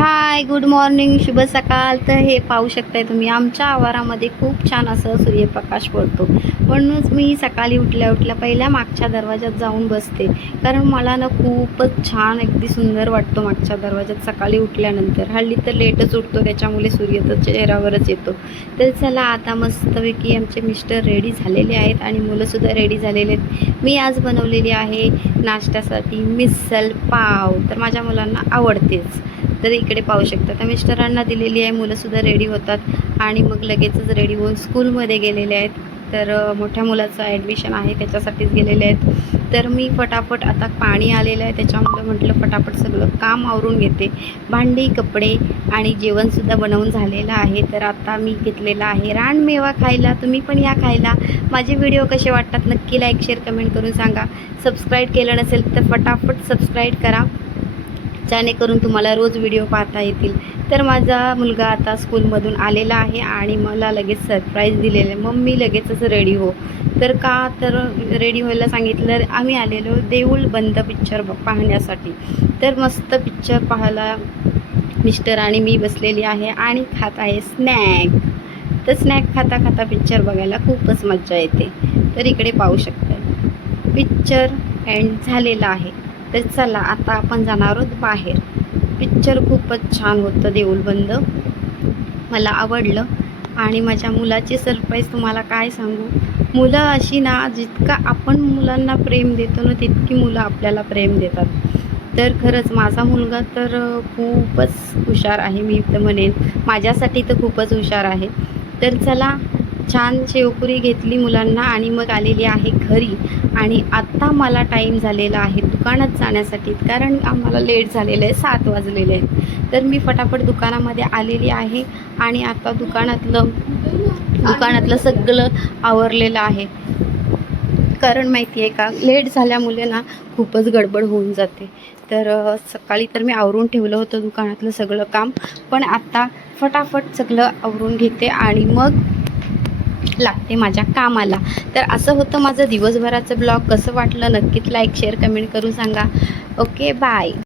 हाय, good morning, शुभ सकाळ. तर हे पाहू शकताय तुम्ही, आमच्या आवारामध्ये खूप छान असं सूर्यप्रकाश पडतो. म्हणूनच मी सकाळी उठल्या पहिल्या मागच्या दरवाजात जाऊन बसते, कारण मला ना खूपच छान, अगदी सुंदर वाटतो मागच्या दरवाजात सकाळी उठल्यानंतर. हल्ली तर लेटच उठतो, त्याच्यामुळे सूर्य तर चेहऱ्यावरच येतो. तर चला, आता मस्तपैकी आमचे मिस्टर रेडी झालेले आहेत आणि मुलंसुद्धा रेडी झालेले आहेत. मी आज बनवलेली आहे नाश्त्यासाठी मिसल पाव, तर माझ्या मुलांना आवडतेच. तर इकडे पाहू शकता, तर मिस्टरांना दिलेली आहे. मुलंसुद्धा रेडी होतात आणि मग लगेचच रेडी होऊन स्कूलमध्ये गेलेले आहेत. तर मोठ्या मुलाचं ॲडमिशन आहे, त्याच्यासाठीच गेलेले आहेत. तर मी फटाफट, आता पाणी आलेलं आहे त्याच्यामुळे म्हटलं फटाफट सगळं काम आवरून घेते. भांडी, कपडे आणि जेवणसुद्धा बनवून झालेलं आहे. तर आता मी घेतलेला आहे रानमेवा खायला. तुम्ही पण या खायला. माझे व्हिडिओ कसे वाटतात नक्की लाईक, शेअर, कमेंट करून सांगा. सबस्क्राईब केलं नसेल तर फटाफट सबस्क्राईब करा, जेणेकरून तुम्हाला रोज व्हिडिओ पाहता येतील. तर माझा मुलगा आता स्कूलमधून आलेला आहे आणि मला लगेच सरप्राईज दिलेलं आहे, मम्मी लगेचच रेडी हो. तर का तर रेडी व्हायला सांगितलं. आम्ही आलेलो देऊळ बंद पिक्चर पाहण्यासाठी. तर मस्त पिक्चर पाहायला मिस्टर आणि मी बसलेली आहे आणि खात आहे स्नॅक. तर स्नॅक खाता खाता पिक्चर बघायला खूपच मजा येते. तर इकडे पाहू शकता, पिक्चर एंड झालेला आहे. तर चला, आता आपण जाणार आहोत बाहेर. पिक्चर खूपच छान होतं देऊळबंद, मला आवडलं. आणि माझ्या मुलाची सरप्राईज तुम्हाला काय सांगू. मुलं अशी ना, जितका आपण मुलांना प्रेम देतो ना, तितकी मुलं आपल्याला प्रेम देतात. तर खरंच माझा मुलगा तर खूपच हुशार आहे, मी तर म्हणेन माझ्यासाठी तर खूपच हुशार आहे. तर चला, छान शेवपुरी घेतली मुलांना आणि मग आलेली आहे घरी. आणि आत्ता मला टाईम झालेला आहे दुकानात जाण्यासाठी, कारण आम्हाला लेट झालेलं आहे, 7 वाजलेले आहेत. तर मी फटाफट दुकानामध्ये आलेली आहे आणि आता दुकानातलं सगळं आवरलेलं आहे. कारण माहिती आहे का, लेट झाल्यामुळे ना खूपच गडबड होऊन जाते. तर सकाळी तर मी आवरून ठेवलं होतं दुकानातलं सगळं काम, पण आता फटाफट सगळं आवरून घेते आणि मग लागते माझ्या कामाला. तर असं होतं माझं दिवसभराचं ब्लॉग. कसं वाटलं नक्कीच लाईक, शेअर, कमेंट करून सांगा. Okay, bye.